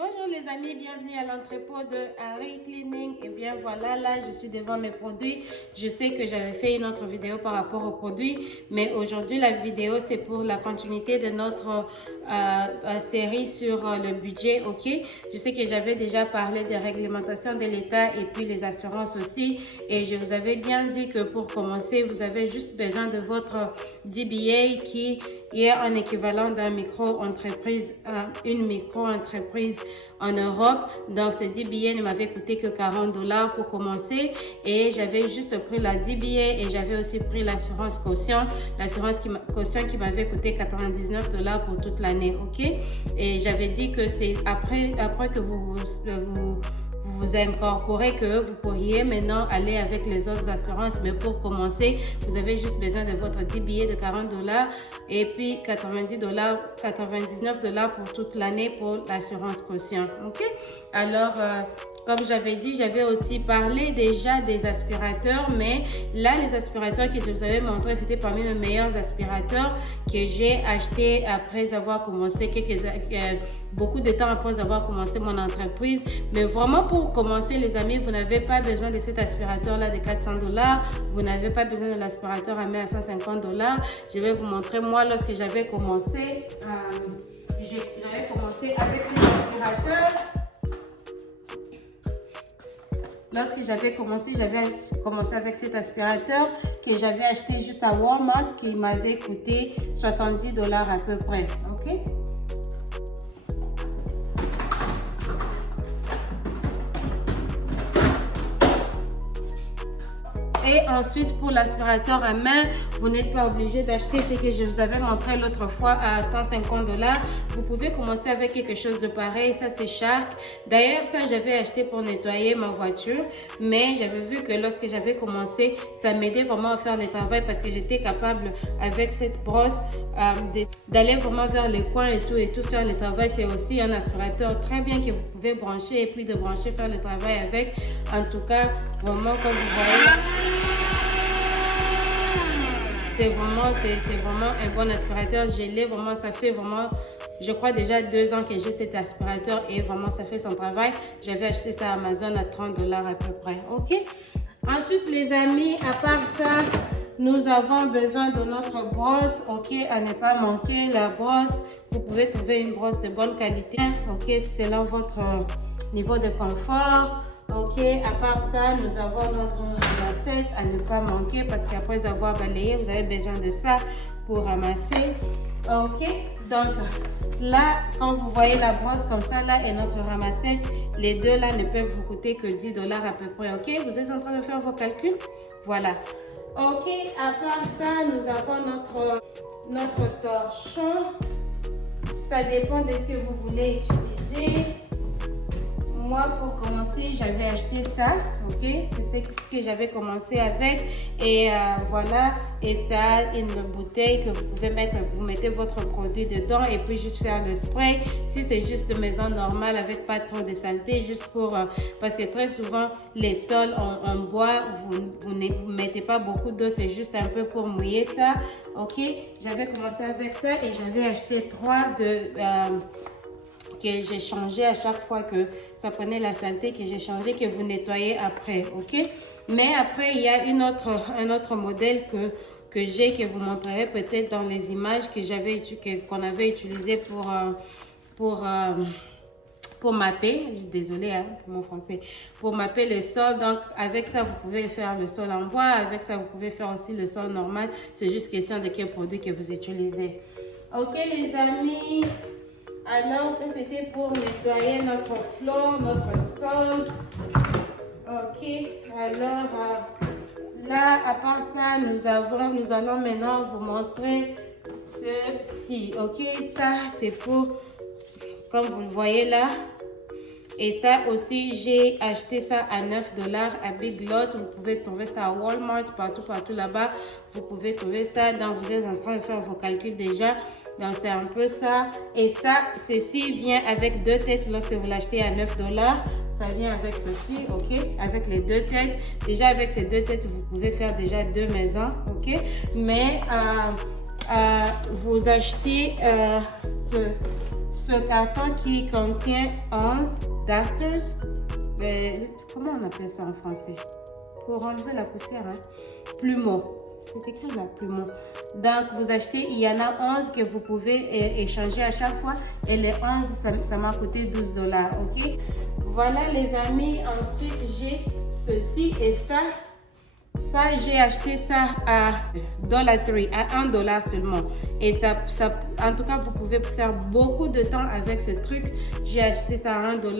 Bonjour les amis, bienvenue à l'entrepôt de Harry Cleaning. Et bien voilà, là je suis devant mes produits. Je sais que j'avais fait une autre vidéo par rapport aux produits, mais aujourd'hui la vidéo c'est pour la continuité de notre série sur le budget, ok? Je sais que j'avais déjà parlé des réglementations de l'État et puis les assurances aussi, et je vous avais bien dit que pour commencer, vous avez juste besoin de votre DBA qui est un équivalent d'un micro-entreprise, une micro-entreprise en Europe. Donc ce DBA ne m'avait coûté que 40 $ pour commencer, et j'avais juste pris la DBA et j'avais aussi pris l'assurance caution, caution qui m'avait coûté 99 $ pour toute l'année, ok? Et j'avais dit que c'est après que vous incorporez que vous pourriez maintenant aller avec les autres assurances, mais pour commencer vous avez juste besoin de votre DBA de 40 $ et puis 99 $ pour toute l'année pour l'assurance caution, ok? Alors comme j'avais dit, j'avais aussi parlé déjà des aspirateurs, mais là les aspirateurs que je vous avais montré, c'était parmi mes meilleurs aspirateurs que j'ai acheté après avoir commencé beaucoup de temps après avoir commencé mon entreprise. Mais vraiment pour commencer les amis, vous n'avez pas besoin de cet aspirateur là de 400 $, vous n'avez pas besoin de l'aspirateur à main à 150 $. Je vais vous montrer moi lorsque j'avais commencé avec cet aspirateur. Lorsque j'avais commencé avec cet aspirateur que j'avais acheté juste à Walmart, qui m'avait coûté 70 $ à peu près, ok? Et ensuite, pour l'aspirateur à main, vous n'êtes pas obligé d'acheter ce que je vous avais montré l'autre fois à 150 $. Vous pouvez commencer avec quelque chose de pareil. Ça, c'est Shark. D'ailleurs, ça, j'avais acheté pour nettoyer ma voiture. Mais j'avais vu que lorsque j'avais commencé, ça m'aidait vraiment à faire le travail parce que j'étais capable, avec cette brosse, d'aller vraiment vers les coins et tout faire le travail. C'est aussi un aspirateur très bien que vous pouvez brancher et puis de brancher, faire le travail avec. En tout cas, vraiment, comme vous voyez, c'est vraiment un bon aspirateur. Je l'ai vraiment, ça fait vraiment, je crois déjà 2 ans que j'ai cet aspirateur et vraiment ça fait son travail. J'avais acheté ça à Amazon à 30 $ à peu près, ok? Ensuite les amis, à part ça, nous avons besoin de notre brosse, ok? À ne pas manquer la brosse. Vous pouvez trouver une brosse de bonne qualité, ok? Selon votre niveau de confort. Ok, à part ça, nous avons notre ramassette à ne pas manquer parce qu'après avoir balayé, vous avez besoin de ça pour ramasser. Ok, donc là, quand vous voyez la brosse comme ça, là, et notre ramassette, les deux là ne peuvent vous coûter que 10 $ à peu près. Ok, vous êtes en train de faire vos calculs? Voilà. Ok, à part ça, nous avons notre torchon. Ça dépend de ce que vous voulez utiliser. Moi, pour commencer, j'avais acheté ça, ok? C'est ce que j'avais commencé avec. Et voilà, et ça a une bouteille que vous pouvez mettre, vous mettez votre produit dedans et puis juste faire le spray. Si c'est juste de maison normale avec pas trop de saleté, juste pour, parce que très souvent, les sols en bois, vous ne mettez pas beaucoup d'eau, c'est juste un peu pour mouiller ça, ok? J'avais commencé avec ça et j'avais acheté 3 que j'ai changé à chaque fois que ça prenait la saleté, que j'ai changé, que vous nettoyez après, ok? Mais après, il y a un autre modèle que j'ai, que vous montrerai peut-être dans les images qu'on avait utilisé pour mapper, désolée hein, pour mon français, pour mapper le sol. Donc avec ça, vous pouvez faire le sol en bois, avec ça, vous pouvez faire aussi le sol normal. C'est juste question de quel produit que vous utilisez. Ok les amis? Alors, ça c'était pour nettoyer notre floor, notre sol. Ok, alors là, à part ça, nous allons maintenant vous montrer ceci. Ok, ça c'est pour, comme vous le voyez là. Et ça aussi, j'ai acheté ça à 9 $ à Big Lots. Vous pouvez trouver ça à Walmart, partout là-bas. Vous pouvez trouver ça. Donc, vous êtes en train de faire vos calculs déjà. Donc, c'est un peu ça. Et ça, ceci vient avec 2 têtes lorsque vous l'achetez à 9 $. Ça vient avec ceci, ok? Avec les 2 têtes. Déjà, avec ces 2 têtes, vous pouvez faire déjà 2 maisons, ok? Mais vous achetez ce carton qui contient 11 dusters. Comment on appelle ça en français? Pour enlever la poussière, hein? Plumeaux. C'est écrit là, plumeaux. Donc, vous achetez, il y en a 11 que vous pouvez échanger à chaque fois. Et les 11, ça m'a coûté 12 $, ok? Voilà les amis, ensuite j'ai ceci et ça. Ça, j'ai acheté ça à Dollar Tree, à $1 seulement. Et ça, en tout cas, vous pouvez faire beaucoup de temps avec ce truc. J'ai acheté ça à $1. Vous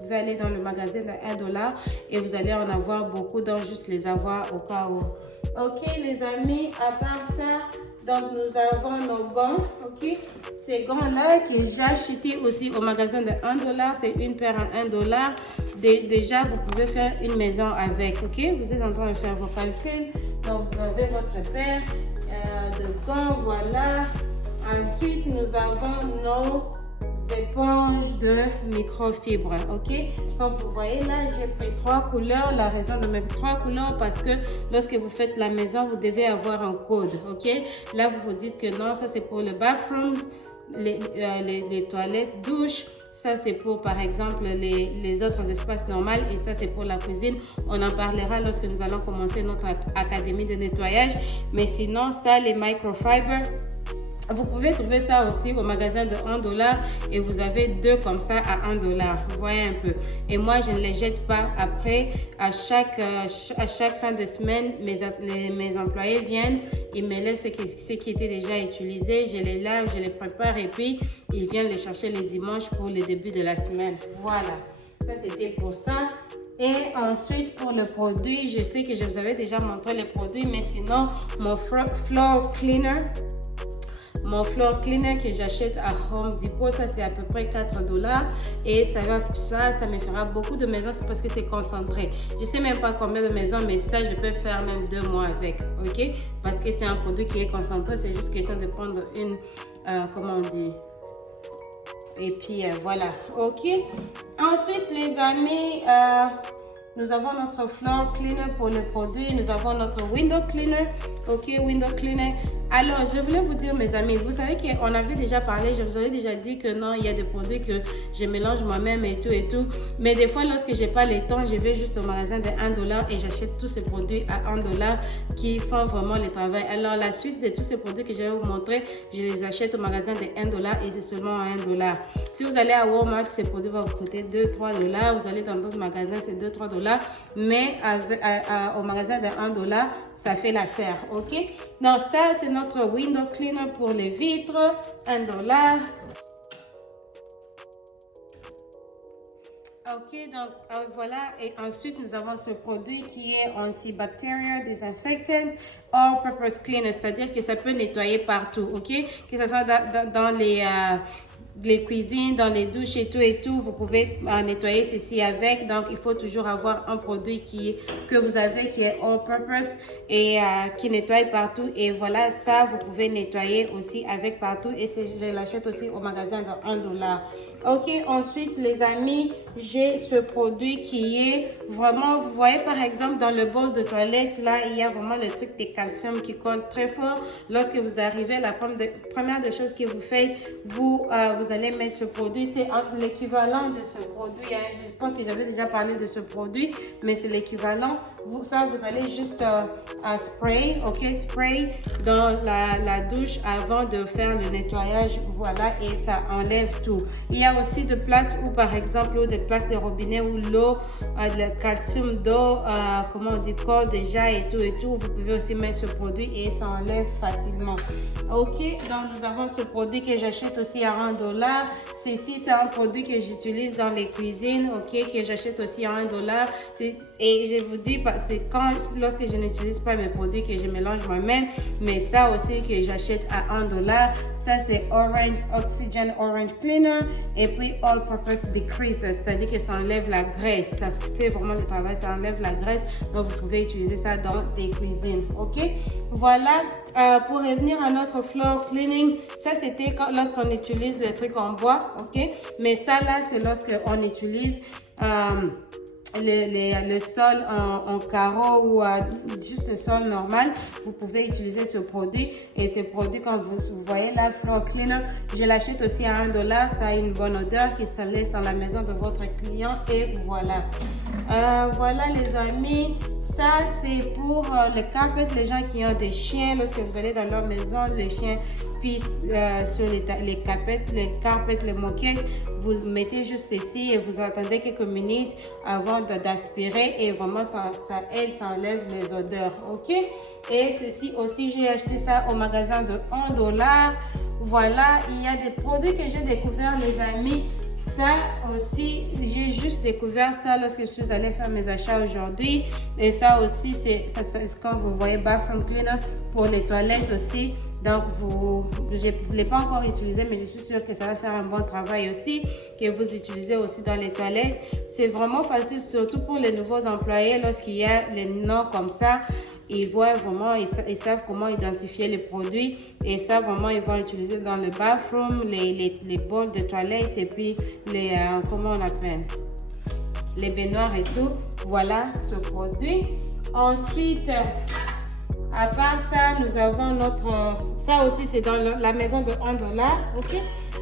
pouvez aller dans le magasin à $1 et vous allez en avoir beaucoup, donc juste les avoir au cas où. Ok, les amis, à part ça, donc nous avons nos gants, ok. Ces gants-là que j'ai acheté aussi au magasin de $1, c'est une paire à $1. Déjà, vous pouvez faire une maison avec, ok. Vous êtes en train de faire vos calculs, donc vous avez votre paire de gants, voilà. Ensuite, nous avons nos éponges de microfibre, ok. Comme vous voyez là, j'ai pris 3 couleurs. La raison de mes 3 couleurs, parce que lorsque vous faites la maison, vous devez avoir un code, ok. Là, vous vous dites que non, ça c'est pour le bathrooms, les toilettes, douches. Ça, c'est pour, par exemple, les autres espaces normaux. Et ça, c'est pour la cuisine. On en parlera lorsque nous allons commencer notre académie de nettoyage. Mais sinon, ça, les microfibres, vous pouvez trouver ça aussi au magasin de $1 et vous avez 2 comme ça à $1. Vous voyez un peu. Et moi, je ne les jette pas. Après, à chaque fin de semaine, mes employés viennent, ils me laissent ce qui était déjà utilisé. Je les lave, je les prépare et puis ils viennent les chercher les dimanches pour le début de la semaine. Voilà. Ça, c'était pour ça. Et ensuite, pour le produit, je sais que je vous avais déjà montré les produits, mais sinon, mon floor cleaner. Mon floor cleaner que j'achète à Home Depot, ça c'est à peu près $4 et ça me fera beaucoup de maisons, c'est parce que c'est concentré. Je sais même pas combien de maisons, mais ça je peux faire même 2 mois avec, ok? Parce que c'est un produit qui est concentré, c'est juste question de prendre une, comment on dit? Et puis voilà, ok? Ensuite les amis, nous avons notre floor cleaner pour le produit. Nous avons notre window cleaner. Ok, window cleaner. Alors, je voulais vous dire, mes amis, vous savez qu'on avait déjà parlé, je vous avais déjà dit que non, il y a des produits que je mélange moi-même et tout et tout. Mais des fois, lorsque j'ai pas le temps, je vais juste au magasin de $1 et j'achète tous ces produits à $1 qui font vraiment le travail. Alors, la suite de tous ces produits que je vais vous montrer, je les achète au magasin de $1 et c'est seulement à $1. Si vous allez à Walmart, ces produits vont vous coûter $2-3. Vous allez dans d'autres magasins, c'est $2-3. Mais au magasin de $1, ça fait l'affaire, ok? Donc ça, c'est notre window cleaner pour les vitres, $1. Ok, donc voilà, et ensuite nous avons ce produit qui est antibacterial disinfectant all purpose cleaner, c'est-à-dire que ça peut nettoyer partout, ok? Que ce soit dans les cuisines, dans les douches et tout, vous pouvez nettoyer ceci avec. Donc, il faut toujours avoir un produit que vous avez qui est all purpose et qui nettoie partout. Et voilà, ça, vous pouvez nettoyer aussi avec partout. Et je l'achète aussi au magasin de $1. Ok, ensuite, les amis, j'ai ce produit qui est vraiment, vous voyez par exemple dans le bol de toilette, là, il y a vraiment le truc de calcium qui colle très fort. Lorsque vous arrivez, la première des choses que vous faites, vous allez mettre ce produit. C'est l'équivalent de ce produit. Hein. Je pense que j'avais déjà parlé de ce produit, mais c'est l'équivalent. Vous allez juste spray, ok, spray dans la douche avant de faire le nettoyage, voilà, et ça enlève tout. Il y a aussi des places où, par exemple, des places de robinet où l'eau, le calcium d'eau, comment on dit, corps déjà et tout, vous pouvez aussi mettre ce produit et ça enlève facilement. Ok, donc nous avons ce produit que j'achète aussi à $1. Ceci, c'est un produit que j'utilise dans les cuisines, ok, que j'achète aussi à $1. Et je vous dis, c'est lorsque je n'utilise pas mes produits que je mélange moi-même, mais ça aussi que j'achète à $1. Ça, c'est Oxygen Orange Cleaner et puis All Purpose Decreaser, c'est-à-dire que ça enlève la graisse. Ça fait vraiment le travail, ça enlève la graisse. Donc, vous pouvez utiliser ça dans des cuisines, ok? Voilà, pour revenir à notre floor cleaning, ça c'était lorsqu'on utilise les trucs en bois, ok? Mais ça là, c'est lorsqu'on utilise le sol en carreau ou juste le sol normal, vous pouvez utiliser ce produit. Et ce produit, quand vous voyez la Floor Cleaner, je l'achète aussi à $1. Ça a une bonne odeur qui se laisse dans la maison de votre client. Et voilà. Voilà les amis. Ça, c'est pour les carpets, les gens qui ont des chiens. Lorsque vous allez dans leur maison, les chiens pissent sur les carpets, les moquettes. Vous mettez juste ceci et vous attendez quelques minutes avant d'aspirer. Et vraiment, ça aide, ça enlève les odeurs. OK? Et ceci aussi, j'ai acheté ça au magasin de $1. Voilà, il y a des produits que j'ai découverts, les amis. Ça aussi, j'ai juste découvert ça lorsque je suis allée faire mes achats aujourd'hui. Et ça aussi, c'est quand vous voyez Bathroom Cleaner pour les toilettes aussi. Donc, je ne l'ai pas encore utilisé, mais je suis sûre que ça va faire un bon travail aussi, que vous utilisez aussi dans les toilettes. C'est vraiment facile, surtout pour les nouveaux employés, lorsqu'il y a les noms comme ça. Ils voient vraiment, ils savent comment identifier les produits et ça vraiment ils vont utiliser dans le bathroom, les bols de toilette et puis comment on appelle, les baignoires et tout. Voilà ce produit. Ensuite, à part ça, nous avons ça aussi c'est dans la maison de $1, ok.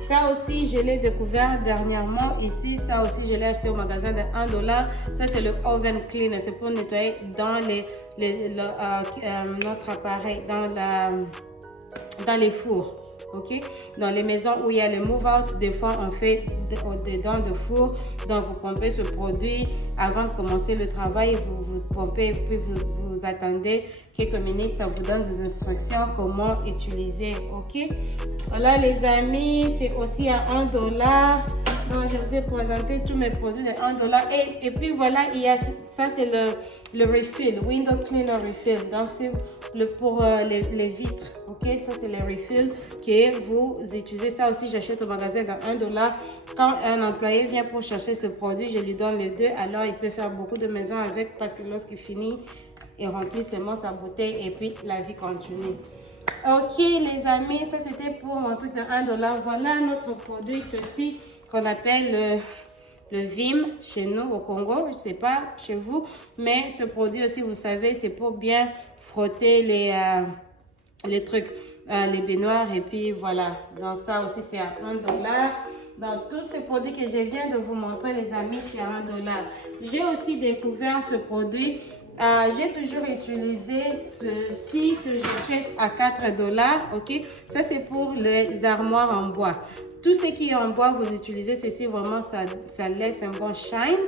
Ça aussi, je l'ai découvert dernièrement ici. Ça aussi, je l'ai acheté au magasin de $1. Ça, c'est le Oven Cleaner. C'est pour nettoyer dans notre appareil, dans les fours. Ok, dans les maisons où il y a le move-out, des fois on fait dedans de four. Donc vous pompez ce produit avant de commencer le travail. Vous pompez, puis vous attendez quelques minutes. Ça vous donne des instructions comment utiliser. Ok, voilà les amis, c'est aussi à $1. Donc je vous ai présenté tous mes produits de $1. Et puis voilà, il y a ça, c'est le refill, Window Cleaner Refill. Donc c'est pour les vitres. Ok, ça c'est le refill que vous utilisez. Ça aussi, j'achète au magasin de $1. Quand un employé vient pour chercher ce produit, je lui donne les deux. Alors il peut faire beaucoup de maisons avec, parce que lorsqu'il finit, il remplit seulement sa bouteille et puis la vie continue. Ok les amis, ça c'était pour mon truc de $1. Voilà notre produit, ceci qu'on appelle le Vim chez nous au Congo. Je sais pas chez vous, mais ce produit aussi, vous savez, c'est pour bien frotter les trucs, les baignoires. Et puis voilà, donc ça aussi c'est à $1. Donc tous ces produits que je viens de vous montrer les amis, c'est à $1. J'ai aussi découvert ce produit. J'ai toujours utilisé ceci que j'achète à $4. Ok, ça c'est pour les armoires en bois. Tout ce qui est en bois, vous utilisez ceci, vraiment ça laisse un bon shine.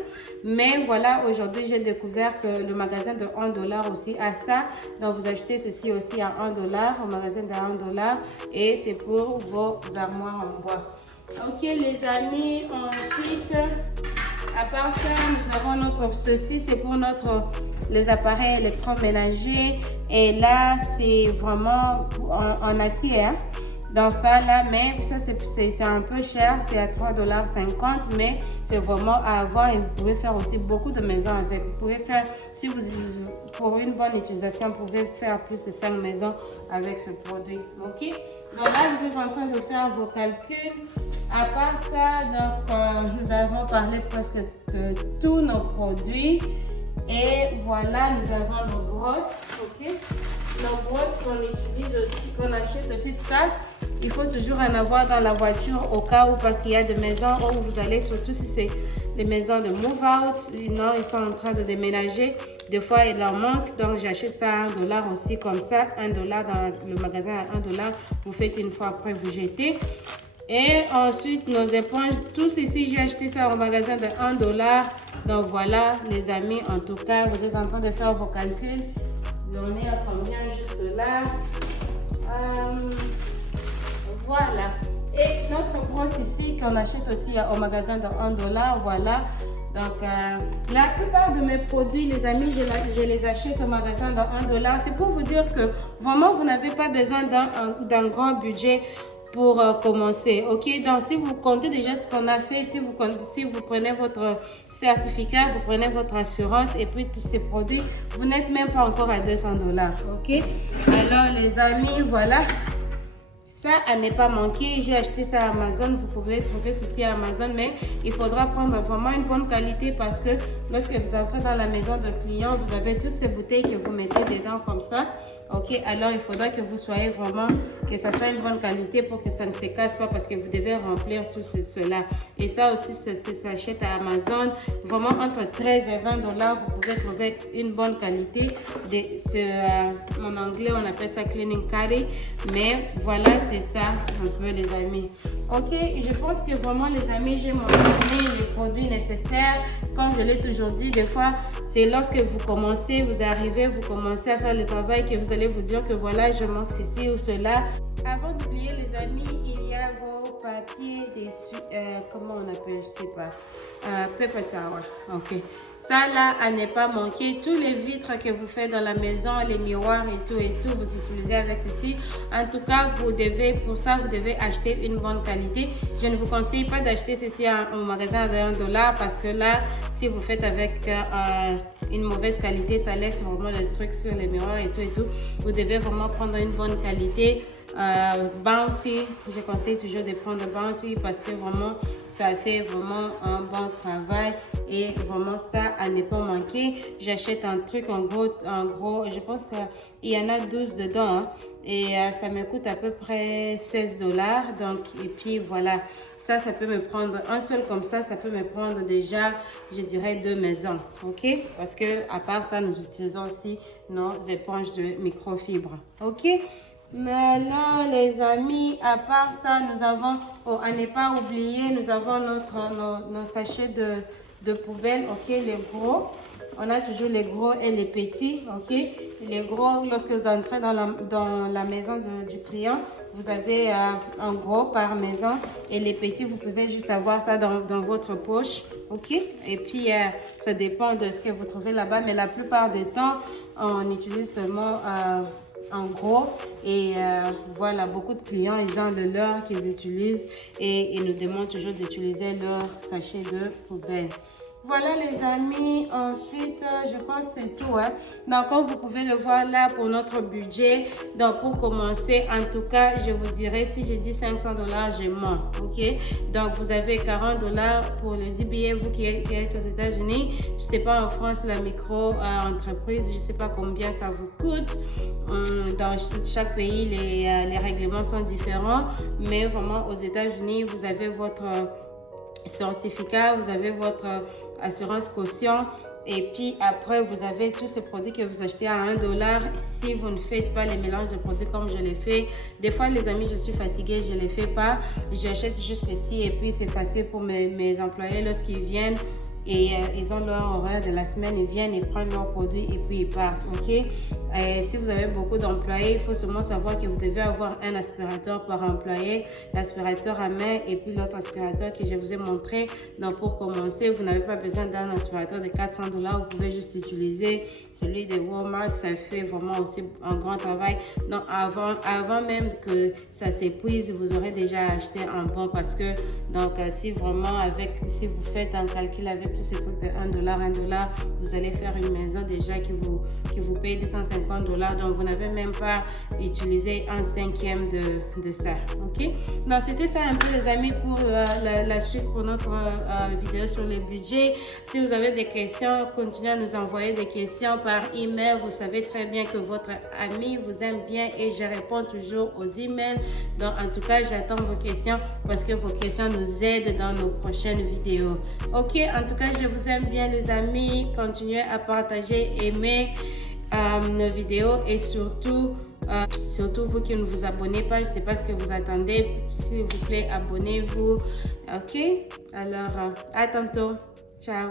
Mais voilà, aujourd'hui j'ai découvert que le magasin de $1 aussi a ça. Donc vous achetez ceci aussi à $1 au magasin de $1 et c'est pour vos armoires en bois. Ok les amis, ensuite à part ça, nous avons ceci, c'est pour les appareils électroménagers. Et là, c'est vraiment en acier, hein, dans ça là, mais ça c'est un peu cher, c'est à $3,50, mais c'est vraiment à avoir et vous pouvez faire aussi beaucoup de maisons avec. Vous pouvez faire, si vous pour une bonne utilisation, vous pouvez faire plus de 5 maisons avec ce produit. Ok, donc là vous êtes en train de faire vos calculs. À part ça, donc nous avons parlé presque de tous nos produits. Et voilà, nous avons nos brosses, ok. Nos brosses qu'on utilise aussi, qu'on achète aussi, ça, il faut toujours en avoir dans la voiture au cas où, parce qu'il y a des maisons où vous allez, surtout si c'est des maisons de move-out, ils sont en train de déménager. Des fois, il leur manque, donc j'achète ça à $1 aussi, comme ça, $1 dans le magasin à $1. Vous faites une fois, après vous jetez. Et ensuite, nos éponges, tout ceci, j'ai acheté ça au magasin de $1. Donc voilà, les amis, en tout cas, vous êtes en train de faire vos calculs. On est à combien juste là? Voilà. Et notre brosse ici, qu'on achète aussi au magasin de $1, voilà. Donc, la plupart de mes produits, les amis, je les achète au magasin de $1. C'est pour vous dire que vraiment, vous n'avez pas besoin d'un grand budget pour commencer. Ok, donc si vous comptez déjà ce qu'on a fait, si vous prenez votre certificat, vous prenez votre assurance et puis tous ces produits, vous n'êtes même pas encore à $200. Ok, alors les amis, voilà, Ça, à ne pas manquer, j'ai acheté ça à Amazon. Vous pouvez trouver ceci à Amazon, mais il faudra prendre vraiment une bonne qualité parce que lorsque vous entrez dans la maison de client, vous avez toutes ces bouteilles que vous mettez dedans comme ça. Ok, alors il faudra que vous soyez vraiment, que ça soit une bonne qualité pour que ça ne se casse pas parce que vous devez remplir tout cela. Et ça aussi, ça s'achète à Amazon. Vraiment, entre 13 et 20 $, vous pouvez trouver une bonne qualité. En anglais, on appelle ça cleaning caddy. Mais voilà, c'est ça un peu les amis. Ok, je pense que vraiment les amis, j'ai mentionné les produits nécessaires. Comme je l'ai toujours dit, des fois, c'est lorsque vous commencez, vous arrivez, vous commencez à faire le travail que vous allez vous dire que voilà, je manque ceci ou cela. Avant d'oublier les amis, il y a vos papiers, comment on appelle, je sais pas, paper towel. Ok. Ça là, à ne pas manquer, tous les vitres que vous faites dans la maison, les miroirs et tout, vous utilisez avec ceci. En tout cas, pour ça, vous devez acheter une bonne qualité. Je ne vous conseille pas d'acheter ceci au magasin de $1 parce que là, si vous faites avec une mauvaise qualité, ça laisse vraiment le truc sur les miroirs et tout. Vous devez vraiment prendre une bonne qualité. Bounty, je conseille toujours de prendre Bounty parce que vraiment ça fait vraiment un bon travail et vraiment ça à ne pas manquer. J'achète un truc en gros, je pense qu'il y en a 12 dedans hein, et ça me coûte à peu près 16 $. Donc, et puis voilà, ça peut me prendre un seul comme ça peut me prendre déjà, je dirais 2 maisons, ok? Parce que à part ça, nous utilisons aussi nos éponges de microfibre, ok? Mais là, les amis, à part ça, nous avons, à ne pas oublier, nous avons nos sachets de poubelle, ok, les gros. On a toujours les gros et les petits, ok. Les gros, lorsque vous entrez dans la maison du client, vous avez un gros par maison et les petits, vous pouvez juste avoir ça dans votre poche, ok. Et puis, ça dépend de ce que vous trouvez là-bas, mais la plupart du temps, on utilise seulement en gros et voilà, beaucoup de clients ils ont le leur qu'ils utilisent et ils nous demandent toujours d'utiliser leur sachet de poubelle. Voilà les amis, ensuite je pense que c'est tout hein. Donc comme vous pouvez le voir là pour notre budget, donc pour commencer en tout cas je vous dirais si je dis 500 $, je mens, ok. Donc vous avez 40 $ pour le DBA, vous qui êtes aux États-Unis. Je sais pas en France la micro entreprise, je sais pas combien ça vous coûte. Dans chaque pays les règlements sont différents, mais vraiment aux États-Unis vous avez votre certificat, vous avez votre assurance caution et puis après vous avez tous ces produits que vous achetez à 1 $. Si vous ne faites pas les mélanges de produits comme je l'ai fait, des fois les amis je suis fatiguée, je ne les fais pas, j'achète juste ceci et puis c'est facile pour mes employés lorsqu'ils viennent et ils ont leur horaire de la semaine, ils viennent, ils prennent leurs produits et puis ils partent, ok. Si vous avez beaucoup d'employés, il faut seulement savoir que vous devez avoir un aspirateur par employé, l'aspirateur à main et puis l'autre aspirateur que je vous ai montré. Donc pour commencer, vous n'avez pas besoin d'un aspirateur de 400 $, vous pouvez juste utiliser celui de Walmart, ça fait vraiment aussi un grand travail. Donc avant même que ça s'épuise, vous aurez déjà acheté un bon parce que donc si vraiment si vous faites un calcul avec tous ces trucs de 1 $, vous allez faire une maison déjà qui vous paye 250 $, donc vous n'avez même pas utilisé un cinquième de ça, ok. Donc c'était ça un peu les amis pour la suite pour notre vidéo sur le budget. Si vous avez des questions, continuez à nous envoyer des questions par email. Vous savez très bien que votre ami vous aime bien et je réponds toujours aux emails. Donc en tout cas j'attends vos questions parce que vos questions nous aident dans nos prochaines vidéos, ok. En tout cas je vous aime bien les amis, continuez à partager, aimer nos vidéos et surtout vous qui ne vous abonnez pas, je ne sais pas ce que vous attendez, s'il vous plaît abonnez-vous, ok. Alors à tantôt, ciao.